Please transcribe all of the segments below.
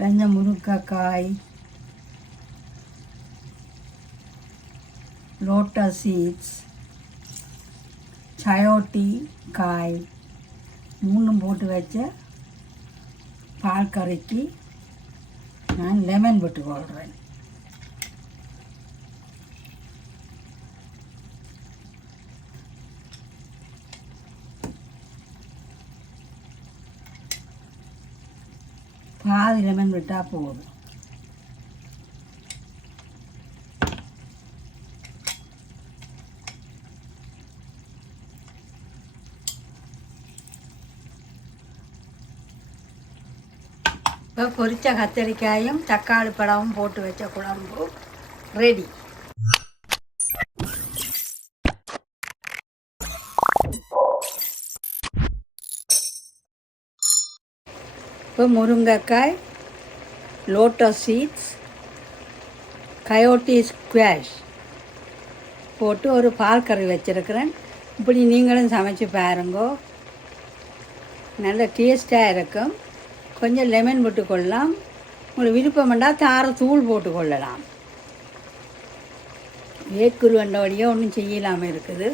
கொஞ்சம் முருங்கைக்காய், lotus seeds, சயோட்டி காய் மூணும் போட்டு வச்ச பால் கறிக்கு நான் லெமன் போட்டு கொள்கிறேன். பாதி லெமன் விட்டால் போதும். இப்போ பொரிச்ச கத்தரிக்காயும் தக்காளி பழமும் போட்டு வச்ச குழம்பு ரெடி. இப்போ முருங்கைக்காய், லோட்டஸ் சீட்ஸ், கயோட்டி ஸ்குவாஷ் போட்டு ஒரு பால் கறி வச்சுருக்கிறேன். இப்படி நீங்களும் சமைச்சு பாருங்கோ, நல்ல டேஸ்ட்டாக இருக்கும். கொஞ்சம் லெமன் போட்டுக்கொள்ளலாம், உங்களுக்கு விருப்பம்ண்டா தூள் போட்டுக்கொள்ளலாம். வேர்க்குரு வண்டபடியாக ஒன்றும் செய்யலாமல் இருக்குது.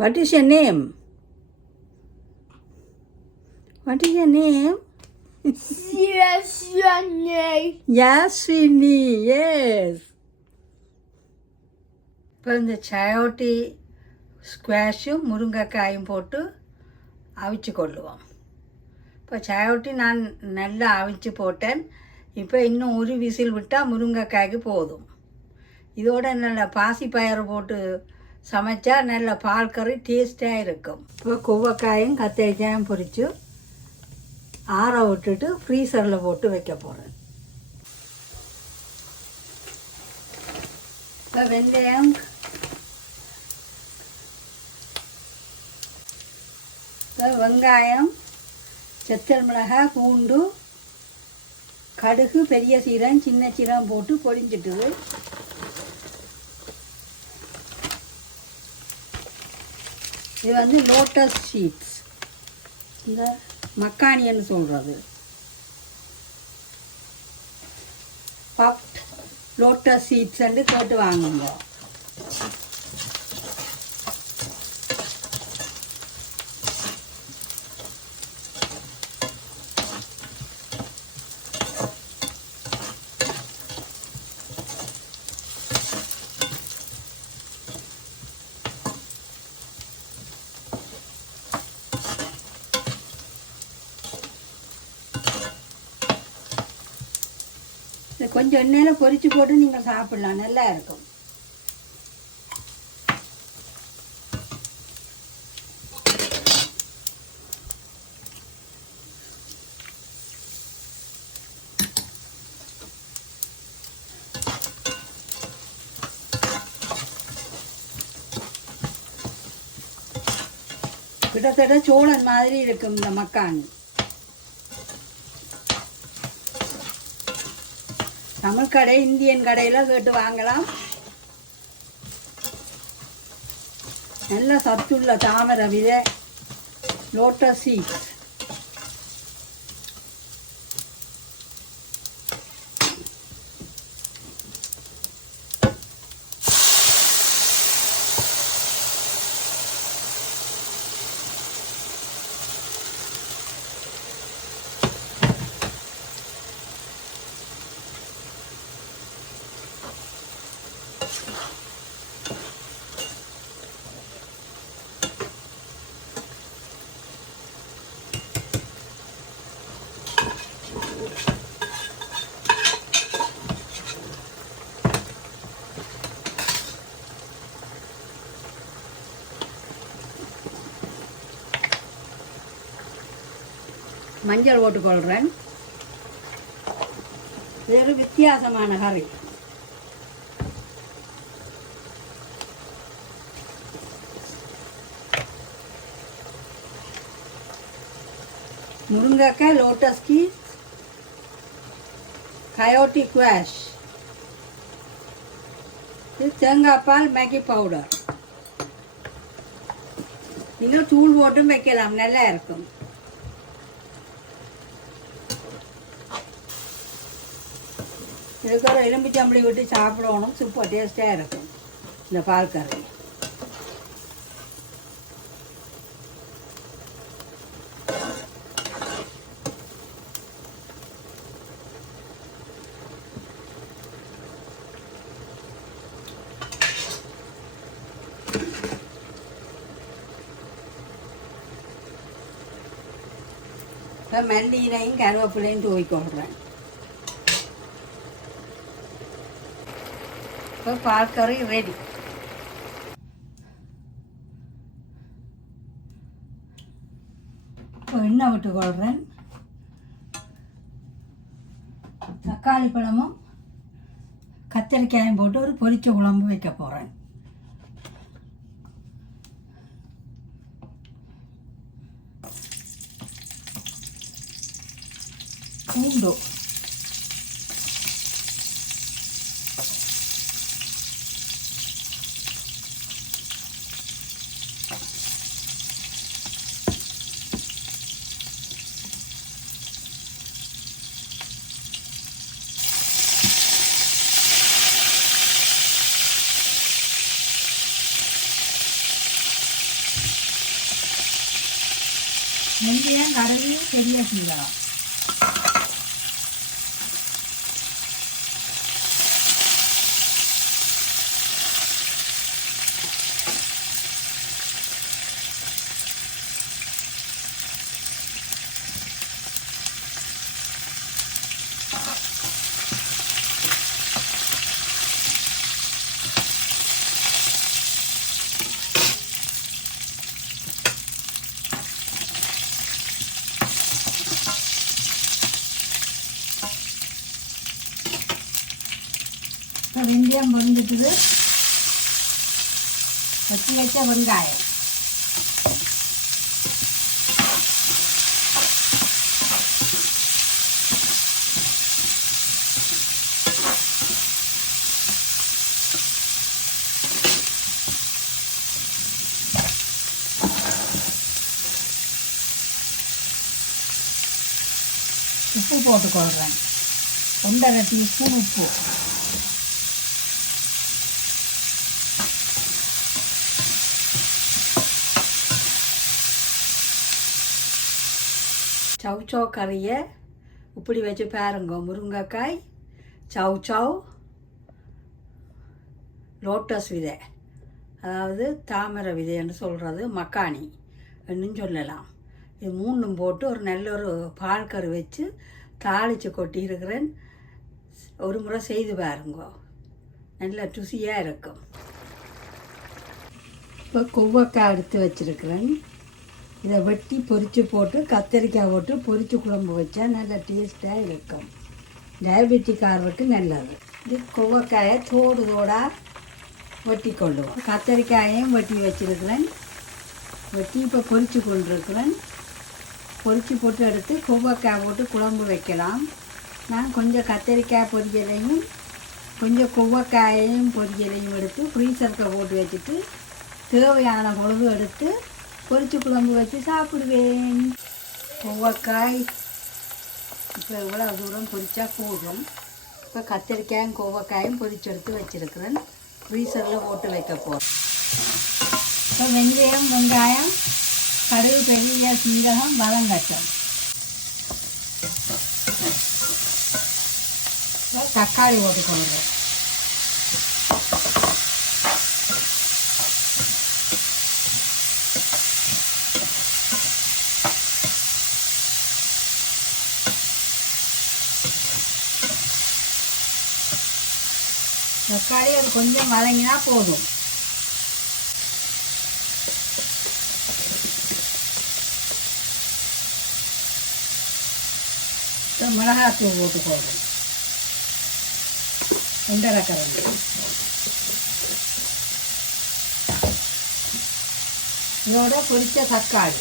What is your name? What is your name? Yasini, yes. இப்போ இந்த சயோட்டி ஸ்குவாஷும் முருங்கைக்காயும் போட்டு அவிச்சு கொள்ளுவோம். இப்போ சயோட்டி நான் நல்லா அவிச்சு போட்டேன். இப்போ இன்னும் ஒரு விசில் விட்டால் முருங்கைக்காய்க்கு போதும். இதோட நல்ல பாசிப்பயிறு போட்டு சமைச்சா நல்ல பால் கறி டேஸ்ட்டாக இருக்கும். இப்போ குவக்காயும் கத்திரிக்காயும் பொரித்து ஆற விட்டுட்டு ஃப்ரீசரில் போட்டு வைக்க போகிறேன். இப்போ வெந்தயம், இப்போ வெங்காயம், செத்தல் மிளகாய், பூண்டு, கடுகு, பெரிய சீரகம், சின்ன சீரகம் போட்டு பொரிஞ்சிட்டுது. இது வந்து லோட்டஸ் சீட்ஸ், இந்த மக்கானின்னு சொல்கிறது. பப்ட் லோட்டஸ் சீட்ஸ் கேட்டு வாங்குங்க. கொஞ்சம் எண்ணெயில் பொரிச்சு போட்டு நீங்கள் சாப்பிடலாம், நல்லா இருக்கும். கிட்டத்தட்ட சோளன் மாதிரி இருக்கும் இந்த மக்கான். தமிழ் கடை, இந்தியன் கடையில் கேட்டு வாங்கலாம். நல்ல சத்துள்ள தாமரை விதை லோட்டஸ் சீட்ஸ். மஞ்சள் போட்டுக்கொள்கிறேன். இது ஒரு வித்தியாசமான கறி. முருங்கைக்காய், லோட்டஸ் சீட்ஸ், கயோட்டி ஸ்குவாஷ், இது தேங்காய் பால் மேகி பவுடர். நீங்கள் தூள் போட்டும் வைக்கலாம், நல்லா இருக்கும். இதுக்கு ஒரு எலும்பிச்சம்பளி விட்டு சாப்பிடணும், சூப்பர் டேஸ்ட்டாக இருக்கும் இந்த பால் கறி. இப்போ மல்லியிலையும் கருவேப்பிலையும் தூவிக்கொள்கிறேன். இப்போ பால் கறி ரெடி. இப்போ எண்ணெய் விட்டு கொள்கிறேன். தக்காளி பழமும் கத்திரிக்காயும் போட்டு ஒரு பொரிச்ச குழம்பு வைக்க போகிறேன். பூண்டு, வெந்தயம் கடுகு பெரிய சீரகம், வெந்தயம் பொரிஞ்சிட்டுது. வச்சு வச்ச வெங்காயம், உப்பு போட்டுக்கொள்கிறேன். 1½ டீஸ்பூன் உப்பு. சௌச்சௌ கறியை இப்படி வச்சு பாருங்க. முருங்கைக்காய், சௌச்சௌ, லோட்டஸ் விதை, அதாவது தாமரை விதைன்னு சொல்கிறது, மக்காணி என்னும் சொல்லலாம். இது 3 போட்டு ஒரு நல்ல ஒரு பால் கறி வச்சு தாளித்து கொட்டியிருக்கிறேன். ஒரு முறை செய்து பாருங்க, நல்ல ருசியாக இருக்கும். இப்போ கொவ்வக்காய் எடுத்து வச்சுருக்கிறேன். இதை வெட்டி பொரித்து போட்டு கத்திரிக்காய் போட்டு பொரித்து குழம்பு வச்சா நல்ல டேஸ்ட்டாக இருக்கும். டயபெட்டிக்காரருக்கு நல்லது. இது கொவ்வக்காயை தோடாக வெட்டி கொள்ளுவோம். கத்திரிக்காயையும் வெட்டி வச்சுருக்கிறேன். வெட்டி இப்போ பொரித்து கொண்டிருக்கிறேன். பொரித்து போட்டு எடுத்து கொவ்வக்காய் போட்டு குழம்பு வைக்கலாம். நான் கொஞ்சம் கத்திரிக்காய் பொரியலையும் கொஞ்சம் கொவ்வக்காயையும் பொரியலையும் எடுத்து ஃப்ரீசரில் போட்டு வச்சுட்டு தேவையான பொழுது எடுத்து பொரிச்சு குழம்பு வச்சு சாப்பிடுவேன். கொவ்வக்காய் இப்போ எவ்வளோ தூரம் பொரிச்சா போதும். இப்போ கத்திரிக்காயும் கொவ்வக்காயும் பொரிச்சு எடுத்து வச்சுருக்கிறேன். ஃப்ரீசரில் போட்டு வைக்க போகிறேன். இப்போ வெந்தயம், வெங்காயம், கடுகு, பெரிய சீரகம், வதங்கட்டும். இப்போ தக்காளி போட்டுக்கொள்கிறேன். தக்காளி அது கொஞ்சம் வதங்கினா போதும். மிளகாத்தூள் போட்டு போடுறோம். 1½ கரண்டி. இதோட பொரிச்ச தக்காளி,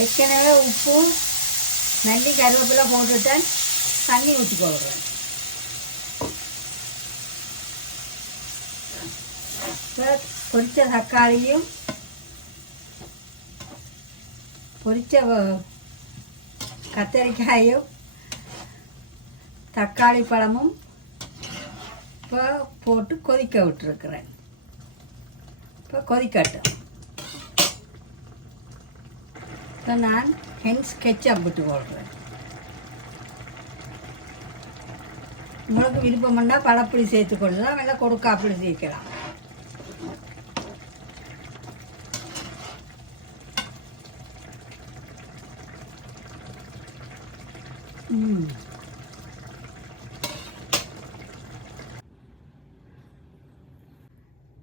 ஏற்கனவே உப்பு நல்லி கருவேப்பிலை போட்டுட்டேன், தண்ணி ஊற்றி போடுறேன். இப்போ பொரித்த தக்காளியும் பொரித்த கத்தரிக்காயும் தக்காளி பழமும் இப்போ போட்டு கொதிக்க விட்டுருக்குறேன். இப்போ கொதிக்கட்டும். இப்போ நான் ஹென்ஸ் கெச்சப் விட்டு போடுறேன். உங்களுக்கு விருப்பம் பண்ணால் பழப்புளி சேர்த்துக்கொள்ளலாம், இல்லை கொடுக்காப்புளி சேர்க்கலாம்.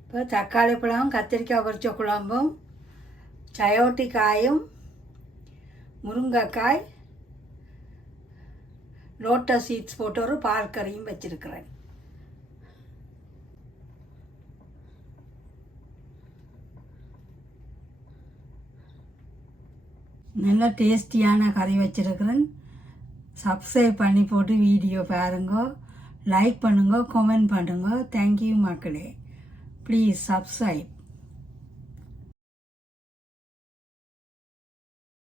இப்போ தக்காளி பழம் கத்திரிக்காய் பொரிச்ச குழம்பும் சயோட்டி காயும் முருங்கைக்காய் லோட்டஸ் சீட்ஸ் போட்டு ஒரு பால் கறியும் வச்சிருக்கிறேன். நல்ல டேஸ்டியான கறி வச்சிருக்கிறேன். சப்ஸ்கிரைப் பண்ணி போட்டு வீடியோ பாருங்க, லைக் பண்ணுங்க, கமெண்ட் பண்ணுங்க. தேங்க்யூ மக்களே. Please subscribe.